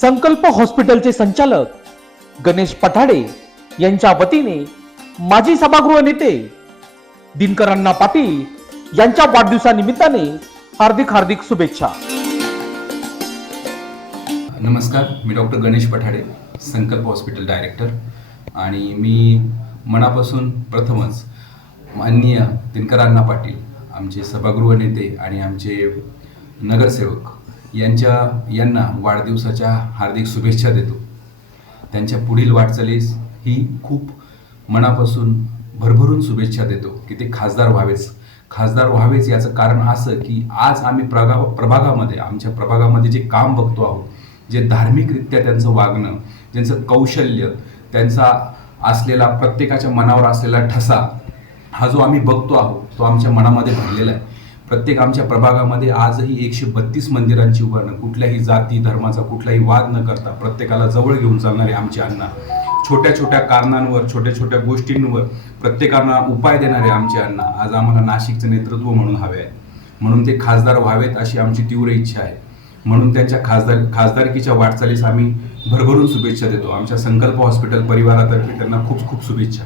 संकल्प हॉस्पिटलचे संचालक गणेश पठाडे यांच्या वतीने माजी सभागृह नेते दिनकरांना पाटील यांच्या वाढदिवसानिमित्ताने हार्दिक हार्दिक शुभेच्छा. नमस्कार मी डॉक्टर गणेश पठाडे संकल्प हॉस्पिटल डायरेक्टर. आणि मी मनापासून प्रथमच माननीय दिनकरांना पाटील आमचे सभागृह नेते आणि आमचे नगरसेवक यांच्या यांना वाढदिवसाच्या हार्दिक शुभेच्छा देतो. त्यांच्या पुढील वाटचालीस ही खूप मनापासून भरभरून शुभेच्छा देतो की ते खासदार व्हावेच. खासदार व्हावेच याचं कारण असं की आज आम्ही प्रगा प्रभागामध्ये आमच्या प्रभागामध्ये जे काम बघतो आहोत जे धार्मिकरित्या त्यांचं वागणं ज्यांचं कौशल्य त्यांचा असलेला प्रत्येकाच्या मनावर असलेला ठसा हा जो आम्ही बघतो आहोत तो आमच्या मनामध्ये भरलेला आहे. प्रत्येक आमच्या प्रभागामध्ये आजही एकशे बत्तीस मंदिरांची उभारणं कुठल्याही जाती धर्माचा कुठलाही वाद न करता प्रत्येकाला जवळ घेऊन चालणारे आमचे अण्णा. छोट्या छोट्या कारणांवर छोट्या छोट्या गोष्टींवर प्रत्येकांना उपाय देणारे आमचे अण्णा. आज आम्हाला नाशिकचं नेतृत्व म्हणून हवे आहे. म्हणून ते खासदार व्हावेत अशी आमची तीव्र इच्छा आहे. म्हणून त्यांच्या खासदार खासदारकीच्या वाटचालीस आम्ही भरभरून शुभेच्छा देतो. आमच्या संकल्प हॉस्पिटल परिवारातर्फे त्यांना खूप खूप शुभेच्छा.